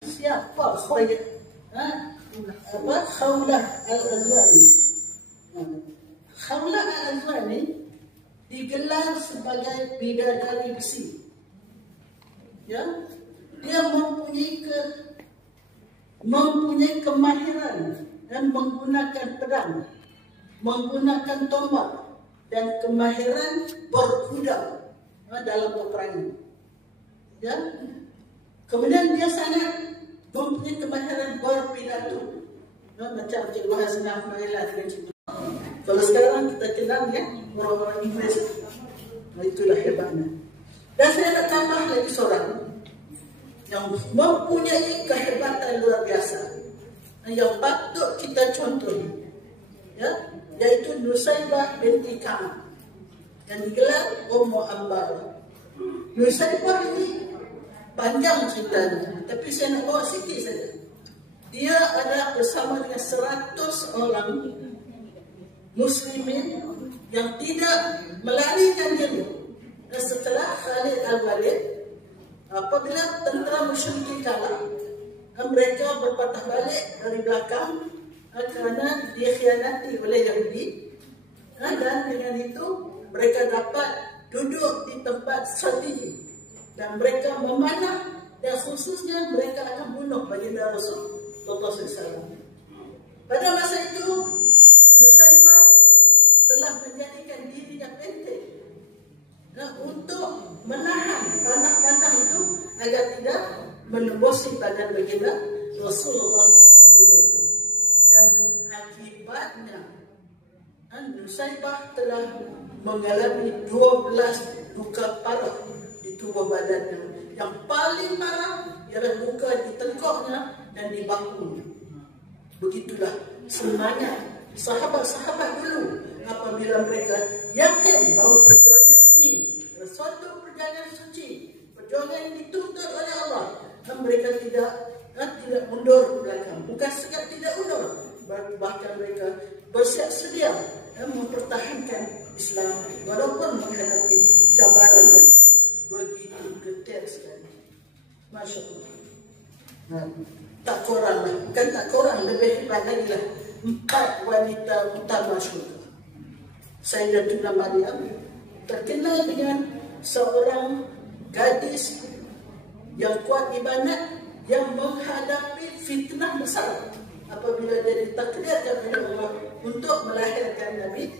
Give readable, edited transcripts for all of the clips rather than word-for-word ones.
Siapa Khawlah? Khawlah Al-Azwani. Khawlah Al-Azwani digelar sebagai bidadari besi. Ya, dia mempunyai kemahiran dan menggunakan pedang, menggunakan tombak dan kemahiran berkuda dalam peperangan. Ya, kemudian dia sangat mempunyai kemahiran berpidato. Macam Cikgu Hasanah Maila dengan Cikgu. Kalau sekarang kita kenal ya orang-orang Inggeris, itulah hebatnya. Dan saya nak tambah lagi seorang yang mempunyai kehebatan luar biasa, yang patut kita contohi, ya, yaitu Nusaybah binti Ka'ab yang digelar Ummu Ambar. Nusaybah ini panjang ceritanya, tapi saya nak bawa sikit saja. Dia ada bersama dengan 100 orang muslimin yang tidak melarikan diri. Dan setelah Khalid Al-Walid, apabila tentera musyrikin kalah, mereka berpatah balik dari belakang kerana dikhianati oleh Yahudi, dan dengan itu mereka dapat duduk di tempat strategi dan mereka memanah, dan khususnya mereka akan bunuh baginda Rasulullah SAW. Pada masa itu Nusaybah telah menjadikan dirinya benteng untuk menahan panah-panah itu agar tidak menembusi badan baginda Rasulullah yang mulia itu. Dan akibatnya Nusaybah telah mengalami 12 luka parah di tubuh badannya. Yang paling parah ialah luka di tengkuknya dan di bahunya. Begitulah semangat sahabat-sahabat dulu apabila mereka yakin bahawa perjuangan ini adalah suatu perjuangan suci, perjuangan yang dituntut oleh Allah, dan mereka tidak mundur ke belakang. Bukan sekadar tidak mundur, bahkan mereka bersiap sedia mempertahankan Islam walaupun menghadapi cabaran yang begitu getir sekali. Masya Allah. Tak korang lah, bukan tak korang, lebih hebat lagi lah. 4 wanita utama syurga. Sayyidatuna Maryam terkenal dengan seorang gadis yang kuat ibadat, yang menghadapi fitnah besar apabila dia ditakdirkan oleh Allah untuk melahirkan Nabi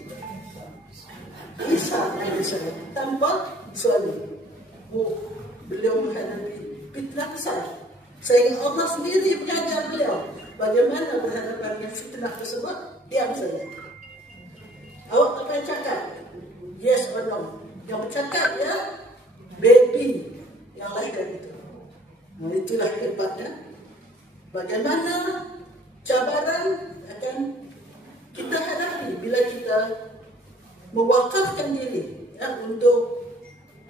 Isa AS tanpa suami. Beliau menghadapi fitnah besar, sehingga Allah sendiri mengajar beliau bagaimana berhadapan dengan fitnah tersebut. Diam saja. Awak tak payah cakap yes or no. Yang bercakap ya baby yang lahir itu. Itulah hebatnya. Bagaimana cabaran akan kita hadapi bila kita mewakafkan diri untuk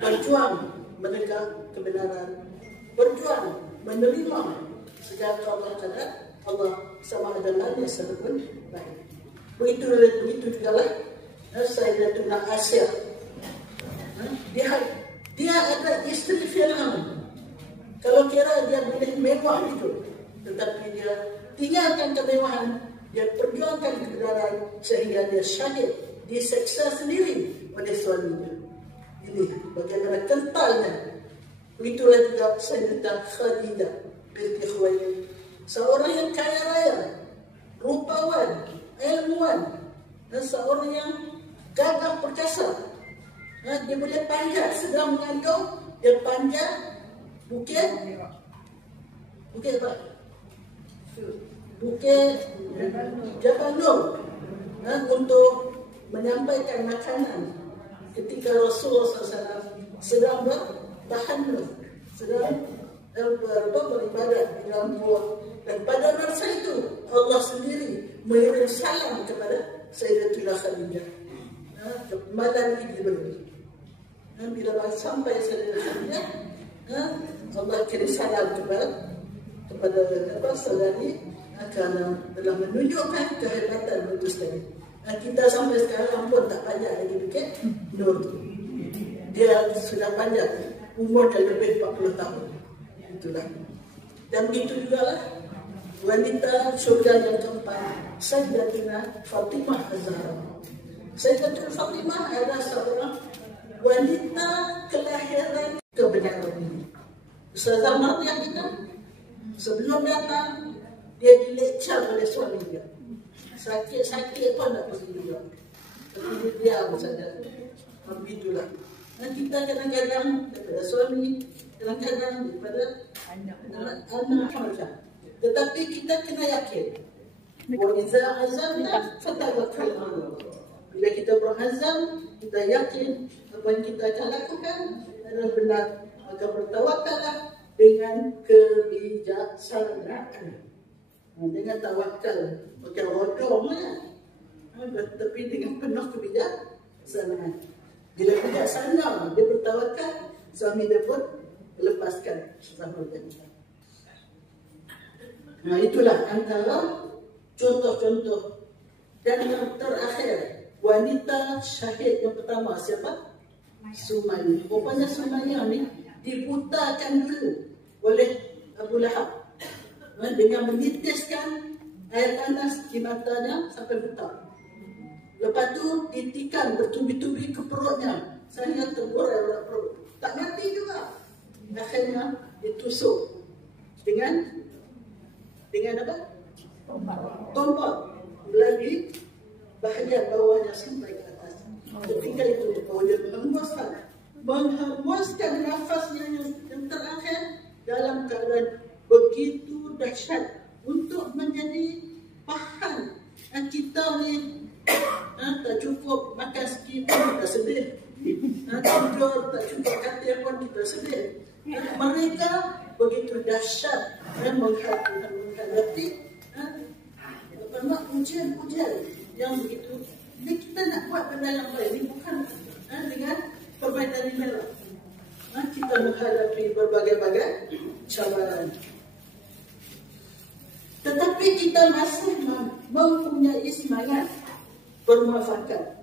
berjuang menegak kebenaran, berjuang menerima segala Allah Taala, Allah sama ada lain serapun baik. Begitu juga lah Sayyidatuna Aisyah. Dia ada isteri Fir'aun. Kalau kira dia boleh mewah itu, tetapi dia tinggalkan kemewahan, dia perjuangkan kebenaran sehingga dia syahid, diseksa sendiri oleh suaminya. Ini bagaimana kentalnya. Begitulah juga Sayyidah Khadidah binti Khuwailid, seorang yang kaya raya, rupawan, ilmuwan, dan seorang yang gagah perkasa. Dia boleh panjat sedang mengandung, dia panjat bukit apa? Bukit Jabal Nur untuk menyampaikan makanan ketika Rasulullah SAW sedang bertahan, sedang beribadat di dalam gua. Dan pada masa itu Allah sendiri mengirim salam kepada Sayyidatuna Khadijah. Malam Jibril. Bila sampai Sayyidatuna Khadijah, Allah kirim salam kepada saudari, kerana telah menunjukkan kehebatan Bukit tadi. Kita sampai sekarang pun tak panjat lagi Bukit Nur. Dia sudah panjat, umur dah lebih 40 tahun. Itulah. Dan begitu juga lah wanita surga yang keempat, Sayyidatina Fatimah Az-Zahra. Sayyidatina Fatimah adalah seorang wanita kelahiran kebenaran ini. Ustazah Maryam kita sebelum datang dia dilecah oleh suami dia. Sakit-sakit pun tak pergi juga. Tapi dia diam saja. Begitulah. Dan kita kadang-kadang daripada suami, kadang-kadang daripada anak macam. Tetapi kita kena yakin. Wa iza azamna fatawakkal 'ala Allah. Bila kita berazam, kita yakin apa yang kita akan lakukan adalah benar, maka bertawakallah dengan kebijaksanaan. Dengan tawakal, bukan rodongnya, tapi dengan penuh kebijaksanaan. Bila bijaksana, dia bertawakal, suami dia pun lepaskan sama dia. Nah, itulah antara contoh-contoh. Dan yang terakhir, wanita syahid yang pertama siapa? Sumayyah. Rupanya Sumayyah ni dibutakan dulu oleh Abu Lahab dengan menitiskan air panas di matanya sampai buta. Lepas tu ditikam bertubi-tubi ke perutnya sehingga terburai perut. Tak mati juga. Akhirnya ditusuk dengan apa? Tombak melalui bahagian bawahnya sampai ke atas. Ketika itu dia menghembuskan nafasnya yang terakhir dalam keadaan begitu dahsyat untuk menjadi bahan kita ni tak cukup makan sikit pun kita sedih, tidur tak cukup katil pun kita sedih. Mereka begitu dahsyat dan menghadapi ujian-ujian yang begitu. Jadi kita nak buat benda yang baik ini bukan dengan permainan merah. Kita menghadapi berbagai-bagai cabaran. Tetapi kita masih mempunyai semangat bermuafakat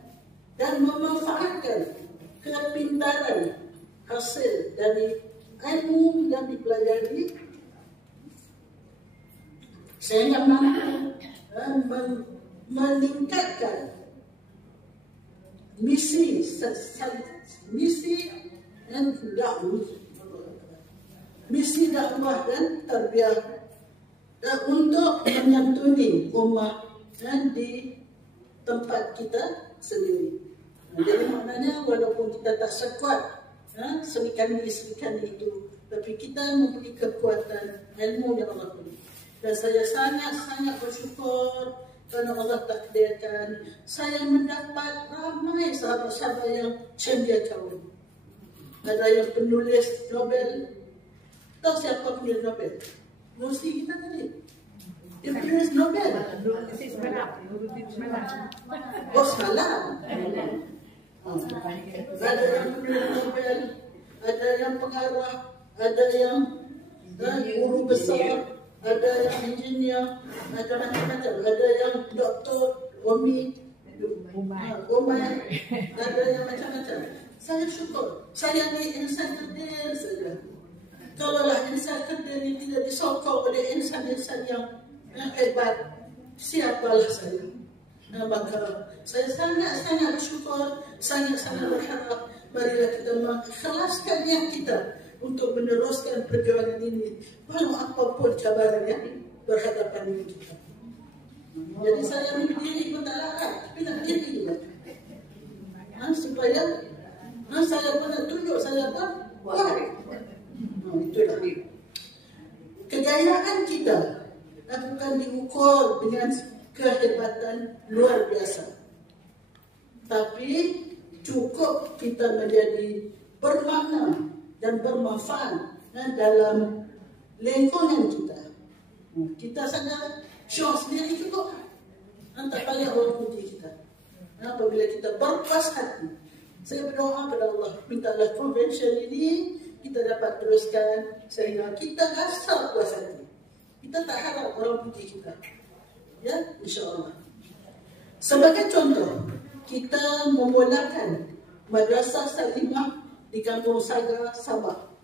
dan memanfaatkan kepintaran hasil dari ilmu yang dipelajari sehingga mampu meningkatkan misi dakwah dan tarbiyah dan untuk menyantuni umat dan di tempat kita sendiri. Jadi maknanya walaupun kita tak sekuat serikani itu, tapi kita mempunyai kekuatan ilmu yang Allah beri. Dan saya sangat-sangat bersyukur kerana Allah takdirkan saya mendapat ramai sahabat-sahabat yang cendekia. Ada yang penulis Nobel. Tahu siapa penulis Nobel? Mesti kita tadi. Dia penulis Nobel. Oh, salah. Ada yang penulis Nobel, ada yang pengarah, ada yang guru besar, ada yang engineer, ada macam-macam, ada yang doktor, Umar, ada yang macam-macam. Saya syukur. Saya ni insan kerdil saja. Kalaulah insan kerdil ini tidak disokong oleh insan-insan yang hebat, siapalah saya. Maka saya sangat-sangat bersyukur, sangat-sangat berharap marilah kita mengikhlaskan niat kita untuk meneruskan perjuangan ini walau apapun cabaran yang berhadapan dengan kita. Jadi saya ni berdiri pun tak larat, tapi nak berdiri juga. Supaya saya pun nak tunjuk saya pun buat. Itulah dia. Kejayaan kita bukan diukur dengan kehebatan luar biasa, tapi cukup kita menjadi bermakna dan bermanfaat dalam lingkungan kita. Kita sadar show sendiri cukup, tak payah orang puji kita. Apabila kita berpuas hati, saya berdoa kepada Allah, mintalah convention ini kita dapat teruskan sehingga kita rasa puas hati. Kita tak harap orang puji kita. Ya, insya-Allah. Sebagai contoh, kita memulakan Madrasah Salimah di Kampung Saga, Sabah.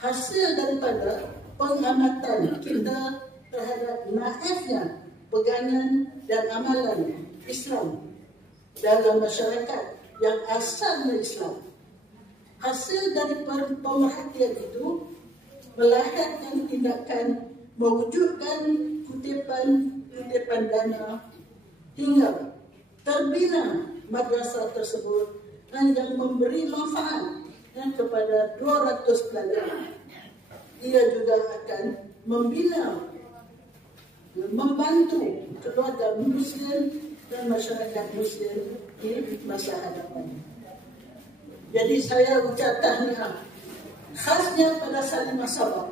Hasil daripada pengamatan kita terhadap naifnya pegangan dan amalan Islam dalam masyarakat yang asalnya Islam. Hasil dari pemerhatian itu melahirkan tindakan mewujudkan kutipan dana hingga terbina madrasah tersebut yang memberi manfaat kepada 200 pelajar. Ia juga akan membina, membantu keluarga Muslim dan masyarakat Muslim di masa hadapan. Jadi saya ucap tahniah khasnya pada Salimah Sabah,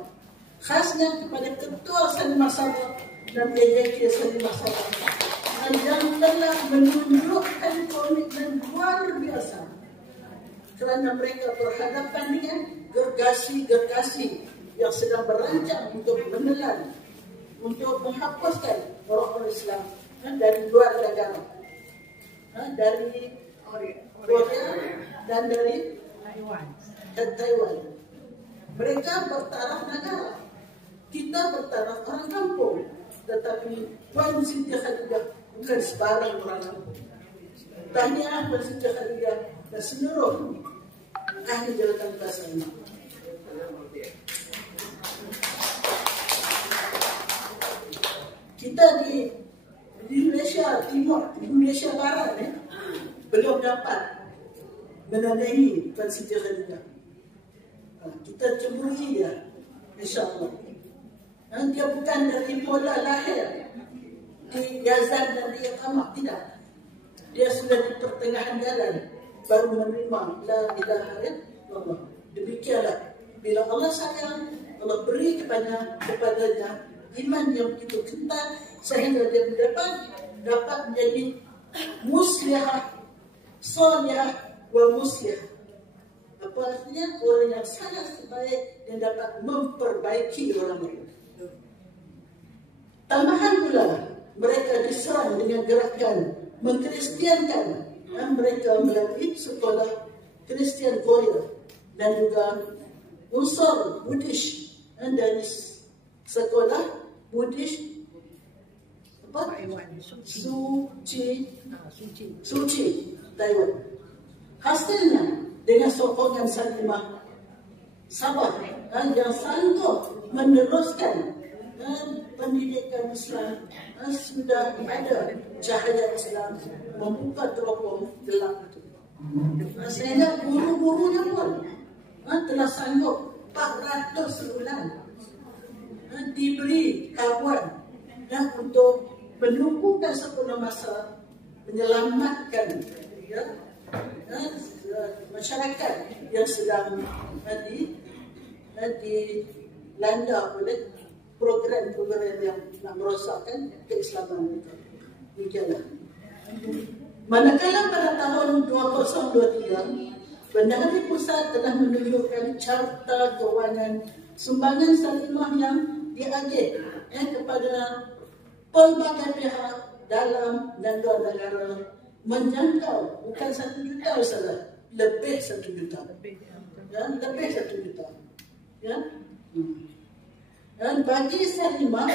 khasnya kepada Ketua Salimah Sabah dan PJK Salimah Sabah yang telah menunjukkan komitmen luar biasa kerana mereka berhadapan dengan gergasi-gergasi yang sedang berancang untuk menelan, untuk menghapuskan orang-orang Islam dari luar negara, dari Korea dan dari Taiwan. Mereka bertaraf negara, kita bertaraf orang kampung. Tetapi Puan Siti Khadijah bukan sebarang orang kampung. Tahniah Puan Siti Khadijah dan seluruh ahli jawatan bahasa Arab. Kita di Indonesia Timur, Indonesia Barat belum dapat menandai Puan Siti Khadijah. Kita cemburi dia, insyaAllah. Dia bukan dari mula lahir di Yazan dan di Iqamah, tidak. Dia sudah di pertengahan jalan baru menerima la ilaha illallah. Demikianlah bila Allah sayang, Allah beri kepadanya iman yang begitu kental sehingga dia dapat menjadi muslihah, salihah wa muslihah. Apa artinya? Orang yang sangat baik yang dapat memperbaiki orang lain. Tambahan pula, mereka diserang dengan gerakan mengkristiankan mereka melalui sekolah Kristian Korea dan juga unsur Buddhis dari sekolah Buddhis Suci Taiwan. Hasilnya dengan sokongan Salimah Sabah yang sanggup meneruskan pendidikan Islam, sudah ada cahaya Islam membuka teropong gelap itu. Sehingga guru-gurunya pun telah sanggup 400 sebulan diberi kawan untuk menumpukan sepenuh masa menyelamatkan masyarakat yang sedang dilanda oleh program-program yang nak merosakkan keislaman itu. Demikianlah. Manakala pada tahun 2023, Bendahara Pusat telah menunjukkan carta kewangan sumbangan Salimah yang diagih kepada pelbagai pihak dalam dan luar negara menjangkau bukan 1 juta saja, lebih 1 juta. Lebih 1 juta. Dan bagi Salimah,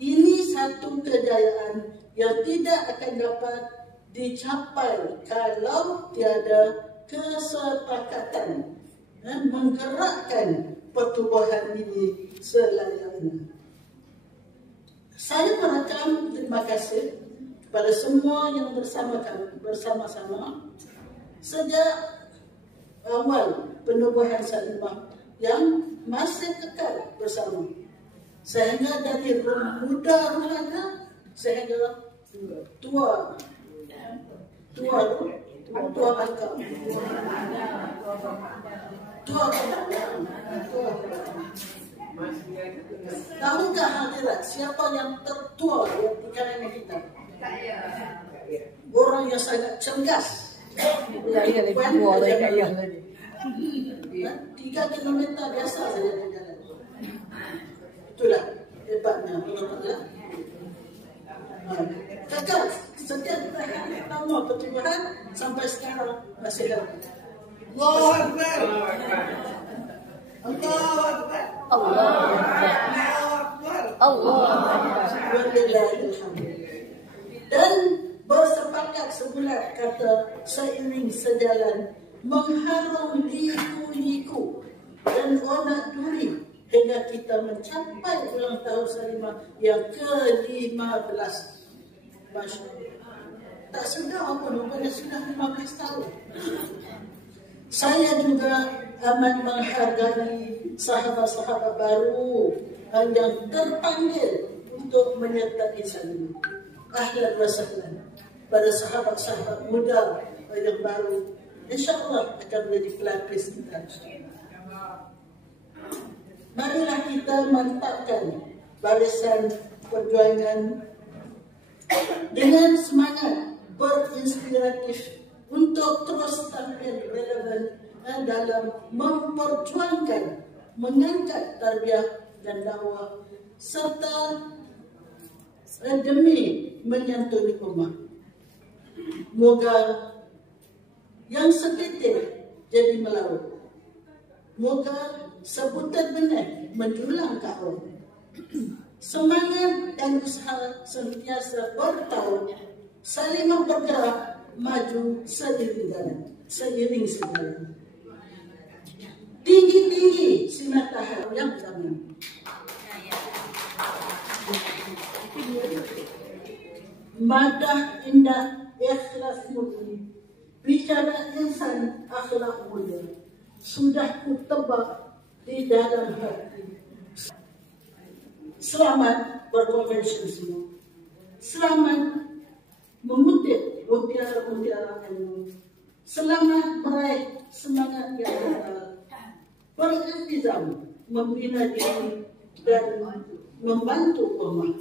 ini satu kejayaan yang tidak akan dapat dicapai kalau tiada kesepakatan dan menggerakkan pertubuhan ini selayaknya. Saya merakam terima kasih kepada semua yang bersama-sama sejak awal penubuhan Salimah yang masih kekal bersama. Sehingga dari muda remaja sehingga tua bangka. Tahukah hadirat siapa yang tertua di kalangan kita? Orang yang sangat cergas. 3 kilometer biasa saja dia jalan. Itulah hebatnya Allah. Kekal setiap hari pertama pertumbuhan sampai sekarang masih ada. Allahu Akbar. Allahu Akbar. Allahu Akbar. Allahu Akbar. Dan bersepakat sebulat kata seiring sejalan mengharum liku-liku dan onak duri hingga kita mencapai ulang tahun Salimah yang ke-15. Masya Allah. Tak sedar apa rupanya sudah 15 tahun. Saya juga amat menghargai sahabat-sahabat baru yang terpanggil untuk menyertai Salimah. Ahlan wa sahlan pada sahabat-sahabat muda yang baru, insya-Allah akan menjadi pelapis kita. Marilah kita mantapkan barisan perjuangan dengan semangat berinspiratif untuk terus tampil relevan dalam memperjuangkan, mengangkat tarbiyah dan dakwah serta demi menyantuni umat. Moga yang seketir jadi melaut. Moga sebutan benih menjulang ke awal. Semangat dan usaha sentiasa bertaut. Salimah bergerak maju seiring sejalan. Tinggi-tinggi sinar tahap yang zaman. Madah indah ikhlas murni, bicara insan akhlak mulia, sudah kutebak di dalam hati. Selamat berkonvensi semua. Selamat mengutip mutiara-mutiara ilmu. Selamat meraih semangat yang total. Beriltizam membina diri dan membantu umat.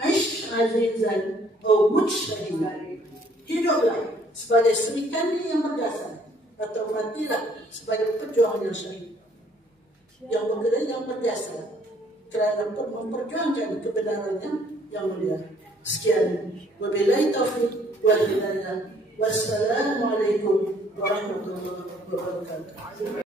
Aish azizan atau mujtahidan. Hiduplah sebagai serikandi yang berdasar, atau matilah sebagai pejuang yang syahid, yang bergerak yang berdasar kerana memperjuangkan kebenarannya yang mulia. Sekian, wabillahi taufiq wal hidayah. Wassalamualaikum warahmatullahi wabarakatuh.